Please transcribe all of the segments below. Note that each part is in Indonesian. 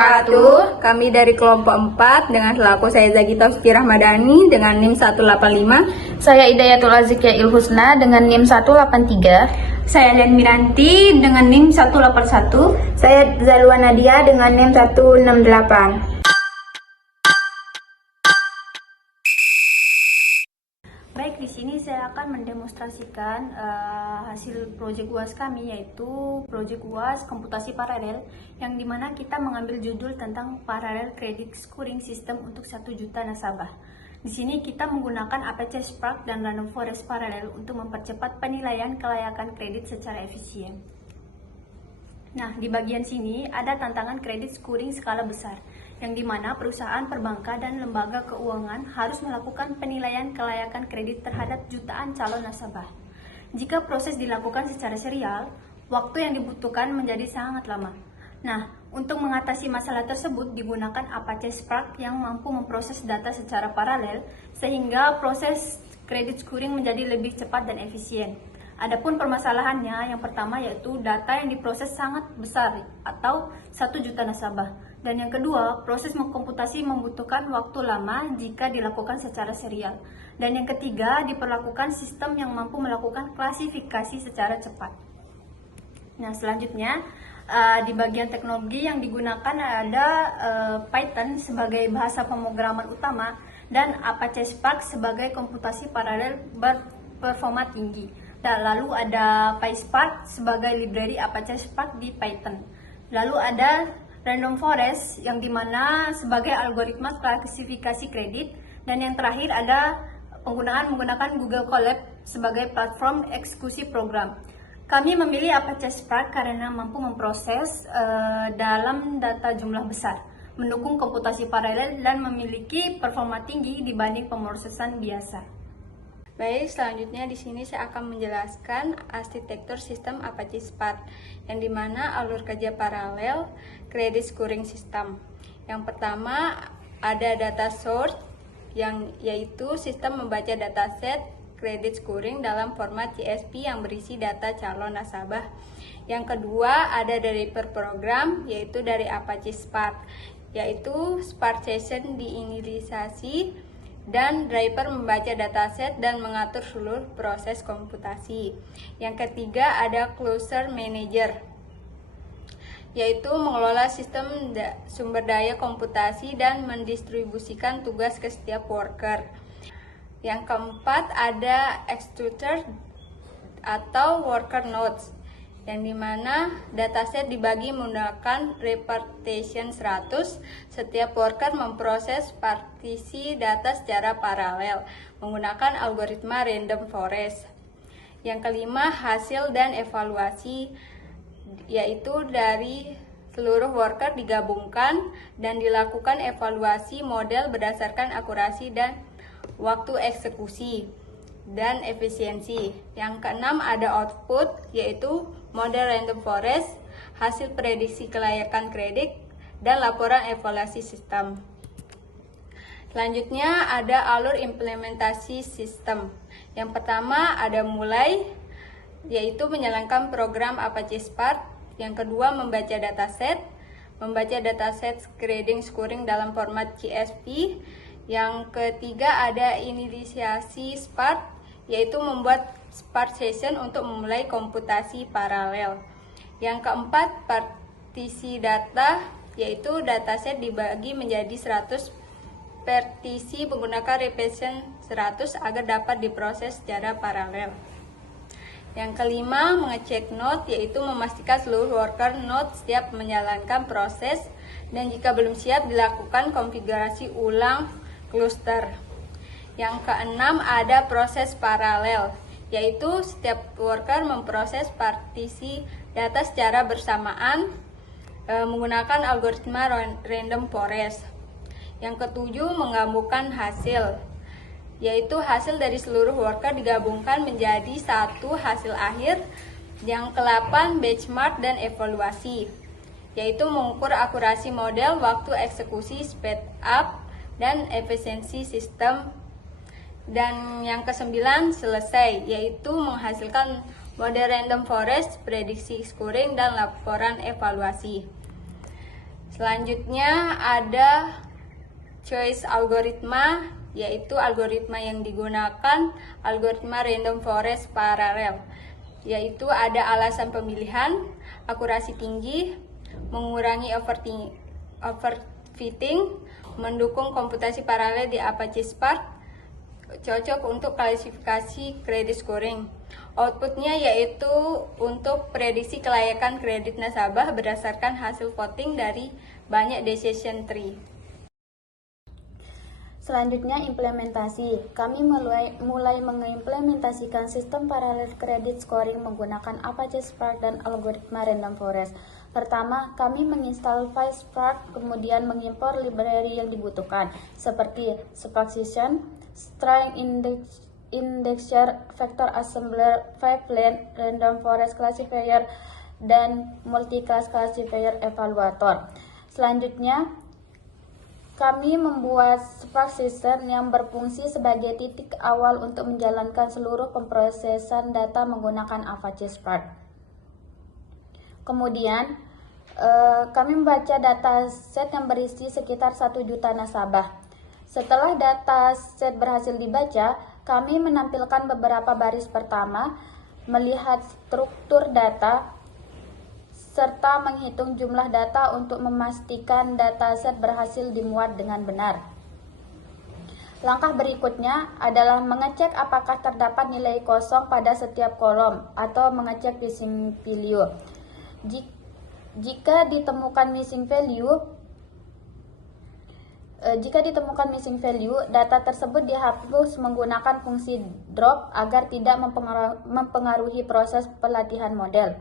wabarakatuh. Kami dari kelompok 4 dengan selaku saya Zagita Suci Rahmadani dengan NIM 185. Saya Idayatul Azikia Ilhusna dengan NIM 183. Saya Lian Miranti dengan NIM 181. Saya Zalwa Nadia dengan NIM 168. Baik, di sini saya akan mendemonstrasikan hasil proyek UAS kami, yaitu proyek UAS komputasi paralel, yang dimana kita mengambil judul tentang parallel credit scoring system untuk 1 juta nasabah. Di sini kita menggunakan Apache Spark dan Random Forest Parallel untuk mempercepat penilaian kelayakan kredit secara efisien. Nah, di bagian sini ada tantangan kredit scoring skala besar, yang dimana perusahaan perbankan dan lembaga keuangan harus melakukan penilaian kelayakan kredit terhadap jutaan calon nasabah. Jika proses dilakukan secara serial, waktu yang dibutuhkan menjadi sangat lama. Nah, untuk mengatasi masalah tersebut digunakan Apache Spark yang mampu memproses data secara paralel, sehingga proses kredit scoring menjadi lebih cepat dan efisien. Adapun permasalahannya, yang pertama yaitu data yang diproses sangat besar atau 1 juta nasabah. Dan yang kedua, proses mengkomputasi membutuhkan waktu lama jika dilakukan secara serial. Dan yang ketiga, diperlakukan sistem yang mampu melakukan klasifikasi secara cepat. Nah, selanjutnya di bagian teknologi yang digunakan ada Python sebagai bahasa pemrograman utama dan Apache Spark sebagai komputasi paralel berperforma tinggi. Dan lalu ada PySpark sebagai library Apache Spark di Python. Lalu ada Random Forest yang dimana sebagai algoritma klasifikasi kredit. Dan yang terakhir ada menggunakan Google Colab sebagai platform eksekusi program. Kami memilih Apache Spark karena mampu memproses dalam data jumlah besar, mendukung komputasi paralel dan memiliki performa tinggi dibanding pemrosesan biasa. Baik, selanjutnya di sini saya akan menjelaskan arsitektur sistem Apache Spark, yang dimana alur kerja paralel credit scoring system. Yang pertama ada data source, yang yaitu sistem membaca dataset credit scoring dalam format CSV yang berisi data calon nasabah. Yang kedua ada dari per program, yaitu dari Apache Spark, yaitu Spark Session diinisiasi dan driver membaca dataset dan mengatur seluruh proses komputasi. Yang ketiga ada Closure Manager, yaitu mengelola sistem sumber daya komputasi dan mendistribusikan tugas ke setiap worker. Yang keempat ada Executor atau Worker Nodes, yang dimana dataset dibagi menggunakan repartition 100. Setiap worker memproses partisi data secara paralel menggunakan algoritma Random Forest. Yang kelima hasil dan evaluasi, yaitu dari seluruh worker digabungkan dan dilakukan evaluasi model berdasarkan akurasi dan waktu eksekusi dan efisiensi. Yang keenam ada output, yaitu model Random Forest, hasil prediksi kelayakan kredit, dan laporan evaluasi sistem. Selanjutnya ada alur implementasi sistem. Yang pertama ada mulai, yaitu menjalankan program Apache Spark. Yang kedua membaca dataset credit scoring dalam format CSV. Yang ketiga ada inisiasi Spark, yaitu membuat Spark Session untuk memulai komputasi paralel. Yang keempat partisi data, yaitu dataset dibagi menjadi 100 partisi menggunakan repartition 100 agar dapat diproses secara paralel. Yang kelima mengecek node, yaitu memastikan seluruh worker node siap menjalankan proses, dan jika belum siap dilakukan konfigurasi ulang cluster. Yang keenam ada proses paralel, yaitu setiap worker memproses partisi data secara bersamaan menggunakan algoritma Random Forest. Yang ketujuh menggabungkan hasil, yaitu hasil dari seluruh worker digabungkan menjadi satu hasil akhir. Yang ke-8 benchmark dan evaluasi, yaitu mengukur akurasi model, waktu eksekusi, speed up, dan efisiensi sistem. Dan yang ke-9 selesai, yaitu menghasilkan model Random Forest, prediksi scoring, dan laporan evaluasi. Selanjutnya ada choice algoritma, yaitu algoritma yang digunakan algoritma random forest paralel, yaitu ada alasan pemilihan, akurasi tinggi, mengurangi overfitting, mendukung komputasi paralel di Apache Spark, cocok untuk klasifikasi kredit scoring. Outputnya yaitu untuk prediksi kelayakan kredit nasabah berdasarkan hasil voting dari banyak decision tree. Selanjutnya implementasi. Kami mulai mengimplementasikan sistem paralel credit scoring menggunakan Apache Spark dan algoritma random forest. Pertama, kami menginstal file Spark, kemudian mengimpor library yang dibutuhkan, seperti Sparksession, String Indexer, Vector Assembler, Pipeline, Random Forest Classifier, dan Multiclass Classifier Evaluator. Selanjutnya, kami membuat Sparksession yang berfungsi sebagai titik awal untuk menjalankan seluruh pemrosesan data menggunakan Apache Spark. Kemudian, kami membaca dataset yang berisi sekitar 1 juta nasabah. Setelah dataset berhasil dibaca, kami menampilkan beberapa baris pertama, melihat struktur data, serta menghitung jumlah data untuk memastikan dataset berhasil dimuat dengan benar. Langkah berikutnya adalah mengecek apakah terdapat nilai kosong pada setiap kolom atau mengecek missing value. Jika ditemukan missing value, data tersebut dihapus menggunakan fungsi drop agar tidak mempengaruhi proses pelatihan model.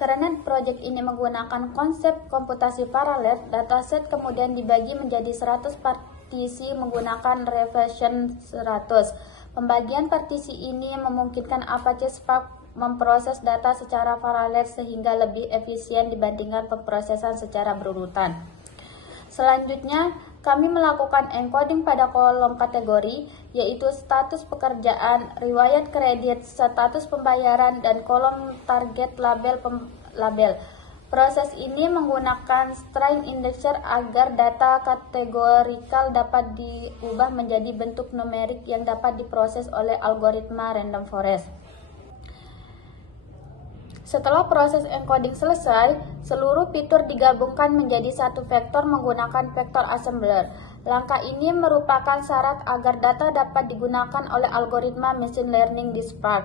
Karena proyek ini menggunakan konsep komputasi paralel, dataset kemudian dibagi menjadi 100 partisi menggunakan reversion 100. Pembagian partisi ini memungkinkan Apache Spark memproses data secara paralel sehingga lebih efisien dibandingkan pemrosesan secara berurutan. Selanjutnya, kami melakukan encoding pada kolom kategori, yaitu status pekerjaan, riwayat kredit, status pembayaran, dan kolom target label. Proses ini menggunakan string indexer agar data kategorikal dapat diubah menjadi bentuk numerik yang dapat diproses oleh algoritma random forest. Setelah proses encoding selesai, seluruh fitur digabungkan menjadi satu vektor menggunakan vector assembler. Langkah ini merupakan syarat agar data dapat digunakan oleh algoritma machine learning di Spark.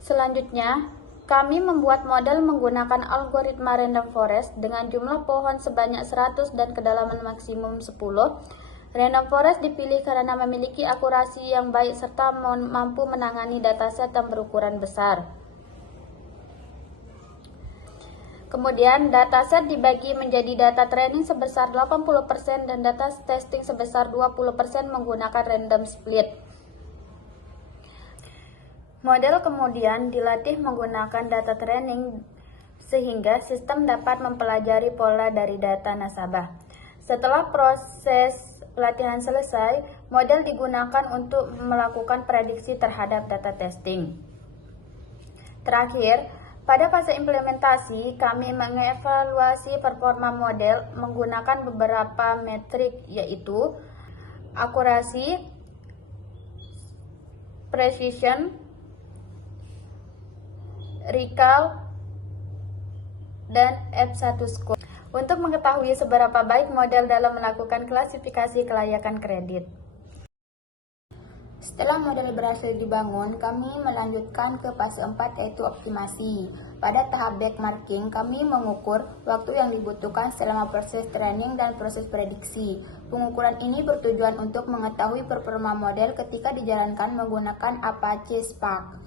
Selanjutnya, kami membuat model menggunakan algoritma random forest dengan jumlah pohon sebanyak 100 dan kedalaman maksimum 10. Random forest dipilih karena memiliki akurasi yang baik serta mampu menangani dataset yang berukuran besar. Kemudian, dataset dibagi menjadi data training sebesar 80% dan data testing sebesar 20% menggunakan random split. Model kemudian dilatih menggunakan data training sehingga sistem dapat mempelajari pola dari data nasabah. Setelah proses pelatihan selesai, model digunakan untuk melakukan prediksi terhadap data testing. Terakhir, pada fase implementasi, kami mengevaluasi performa model menggunakan beberapa metrik, yaitu akurasi, precision, recall, dan F1 score untuk mengetahui seberapa baik model dalam melakukan klasifikasi kelayakan kredit. Setelah model berhasil dibangun, kami melanjutkan ke fase 4 yaitu optimasi. Pada tahap benchmarking, kami mengukur waktu yang dibutuhkan selama proses training dan proses prediksi. Pengukuran ini bertujuan untuk mengetahui performa model ketika dijalankan menggunakan Apache Spark.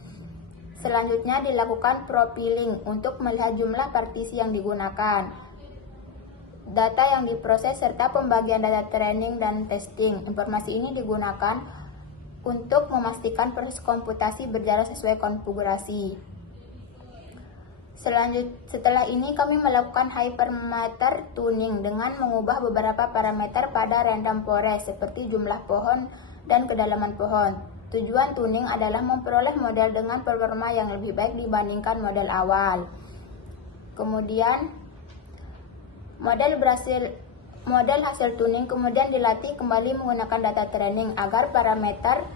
Selanjutnya dilakukan profiling untuk melihat jumlah partisi yang digunakan, data yang diproses, serta pembagian data training dan testing. Informasi ini digunakan untuk memastikan proses komputasi berjalan sesuai konfigurasi. Setelah ini kami melakukan hyperparameter tuning dengan mengubah beberapa parameter pada random forest seperti jumlah pohon dan kedalaman pohon. Tujuan tuning adalah memperoleh model dengan performa yang lebih baik dibandingkan model awal. Kemudian, model hasil tuning kemudian dilatih kembali menggunakan data training agar parameter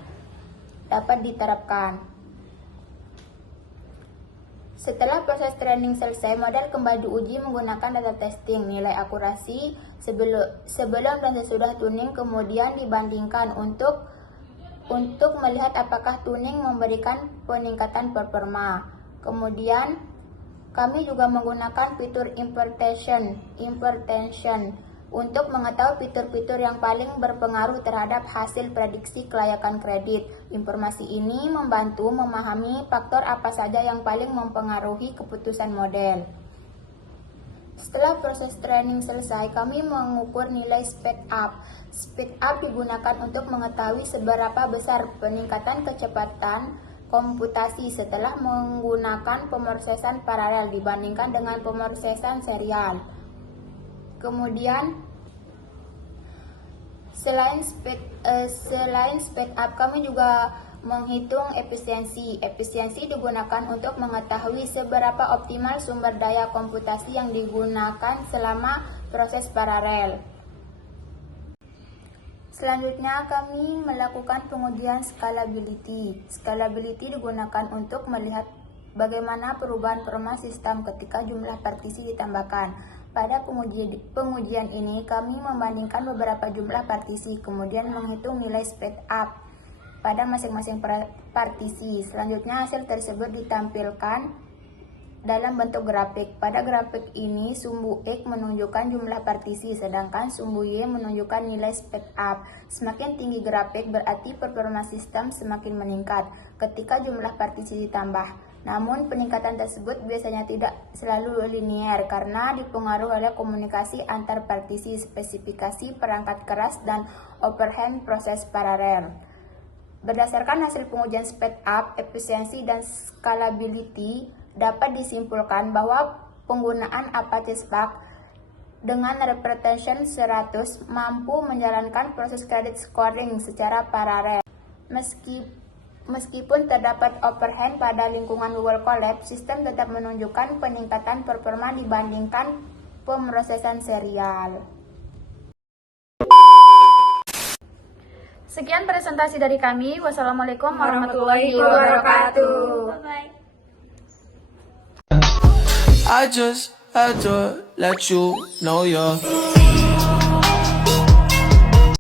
dapat diterapkan. Setelah proses training selesai, model kembali diuji menggunakan data testing. Nilai akurasi sebelum dan sesudah tuning kemudian dibandingkan untuk melihat apakah tuning memberikan peningkatan performa. Kemudian, kami juga menggunakan fitur impertension untuk mengetahui fitur-fitur yang paling berpengaruh terhadap hasil prediksi kelayakan kredit. Informasi ini membantu memahami faktor apa saja yang paling mempengaruhi keputusan model. Setelah proses training selesai, kami mengukur nilai speed up. Speed up digunakan untuk mengetahui seberapa besar peningkatan kecepatan komputasi setelah menggunakan pemrosesan paralel dibandingkan dengan pemrosesan serial. Kemudian, selain speed up, kami juga menghitung efisiensi. Efisiensi digunakan untuk mengetahui seberapa optimal sumber daya komputasi yang digunakan selama proses paralel. Selanjutnya, kami melakukan pengujian scalability. Scalability digunakan untuk melihat bagaimana perubahan performa sistem ketika jumlah partisi ditambahkan. Pada pengujian ini, kami membandingkan beberapa jumlah partisi, kemudian menghitung nilai speed up pada masing-masing partisi. Selanjutnya, hasil tersebut ditampilkan dalam bentuk grafik. Pada grafik ini, sumbu X menunjukkan jumlah partisi, sedangkan sumbu Y menunjukkan nilai speed up. Semakin tinggi grafik berarti performa sistem semakin meningkat ketika jumlah partisi ditambah. Namun, peningkatan tersebut biasanya tidak selalu linier karena dipengaruhi oleh komunikasi antar partisi, spesifikasi perangkat keras, dan overhead proses paralel. Berdasarkan hasil pengujian speed up, efisiensi, dan scalability, dapat disimpulkan bahwa penggunaan Apache Spark dengan representation 100 mampu menjalankan proses credit scoring secara paralel. Meskipun terdapat overhead pada lingkungan Google Colab, sistem tetap menunjukkan peningkatan performa dibandingkan pemrosesan serial. Sekian presentasi dari kami. Wassalamualaikum warahmatullahi wabarakatuh. Bye-bye. I just had to let you know you're